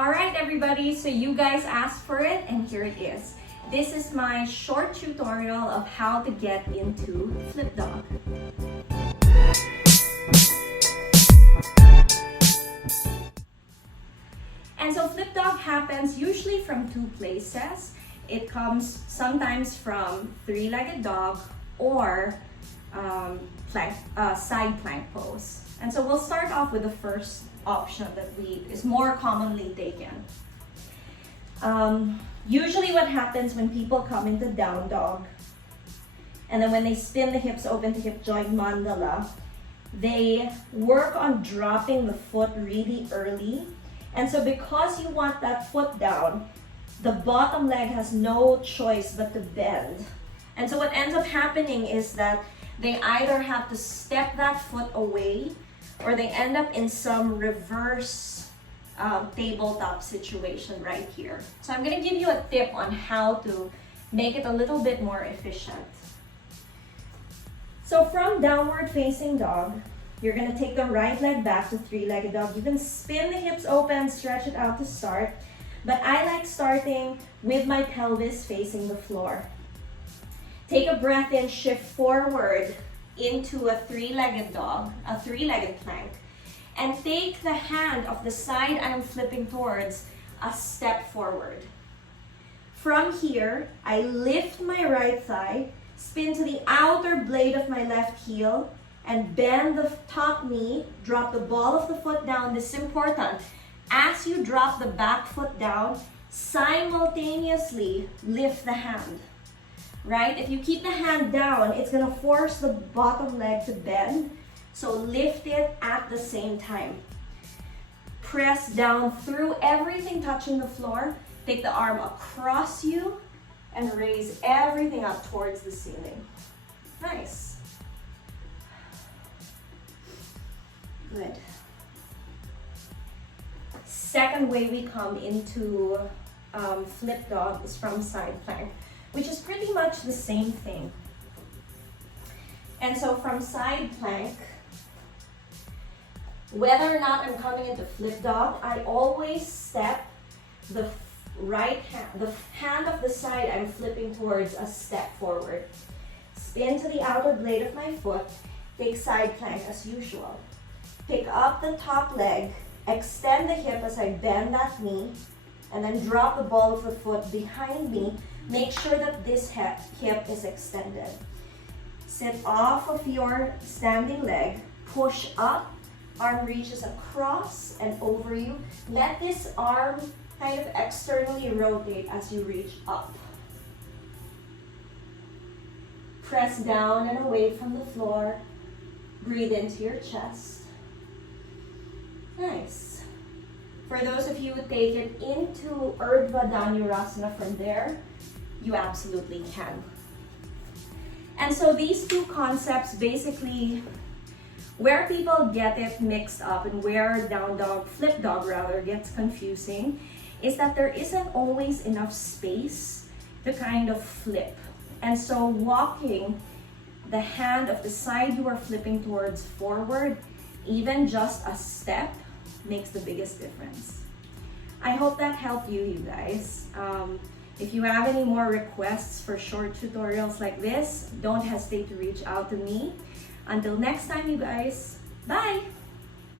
Alright everybody, so you guys asked for it and here it is. This is my short tutorial of how to get into Flip Dog. And so Flip Dog happens usually from two places. It comes sometimes from three-legged dog or side plank pose. And so we'll start off with the first option that is more commonly taken. Usually what happens when people come into down dog, and then when they spin the hips open to hip joint mandala, they work on dropping the foot really early. And so because you want that foot down, the bottom leg has no choice but to bend. And so what ends up happening is that they either have to step that foot away or they end up in some reverse tabletop situation right here. So I'm going to give you a tip on how to make it a little bit more efficient. So from downward facing dog, you're going to take the right leg back to three-legged dog. You can spin the hips open, stretch it out to start, but I like starting with my pelvis facing the floor. Take a breath in, shift forward into a three-legged dog, a three-legged plank, and take the hand of the side I'm flipping towards a step forward. From here, I lift my right thigh, spin to the outer blade of my left heel, and bend the top knee, drop the ball of the foot down. This is important. As you drop the back foot down, simultaneously lift the hand. Right? If you keep the hand down, it's going to force the bottom leg to bend. So lift it at the same time. Press down through everything touching the floor. Take the arm across you and raise everything up towards the ceiling. Nice. Good. Second way we come into Flip Dog is from side plank, which is pretty much the same thing. And so from side plank, whether or not I'm coming into Flip Dog, I always step the hand of the side I'm flipping towards a step forward. Spin to the outer blade of my foot, take side plank as usual. Pick up the top leg, extend the hip as I bend that knee, and then drop the ball of the foot behind me. Make sure that this hip is extended. Sit off of your standing leg, push up, arm reaches across and over you. Let this arm kind of externally rotate as you reach up. Press down and away from the floor. Breathe into your chest. Nice. For those of you who take it into Urdhva Dhanurasana from there, you absolutely can. And so these two concepts basically, where people get it mixed up and where down dog, flip dog rather, gets confusing, is that there isn't always enough space to kind of flip. And so walking the hand of the side you are flipping towards forward, even just a step, makes the biggest difference. I hope that helped you guys. If you have any more requests for short tutorials like this, don't hesitate to reach out to me. Until next time, you guys, bye!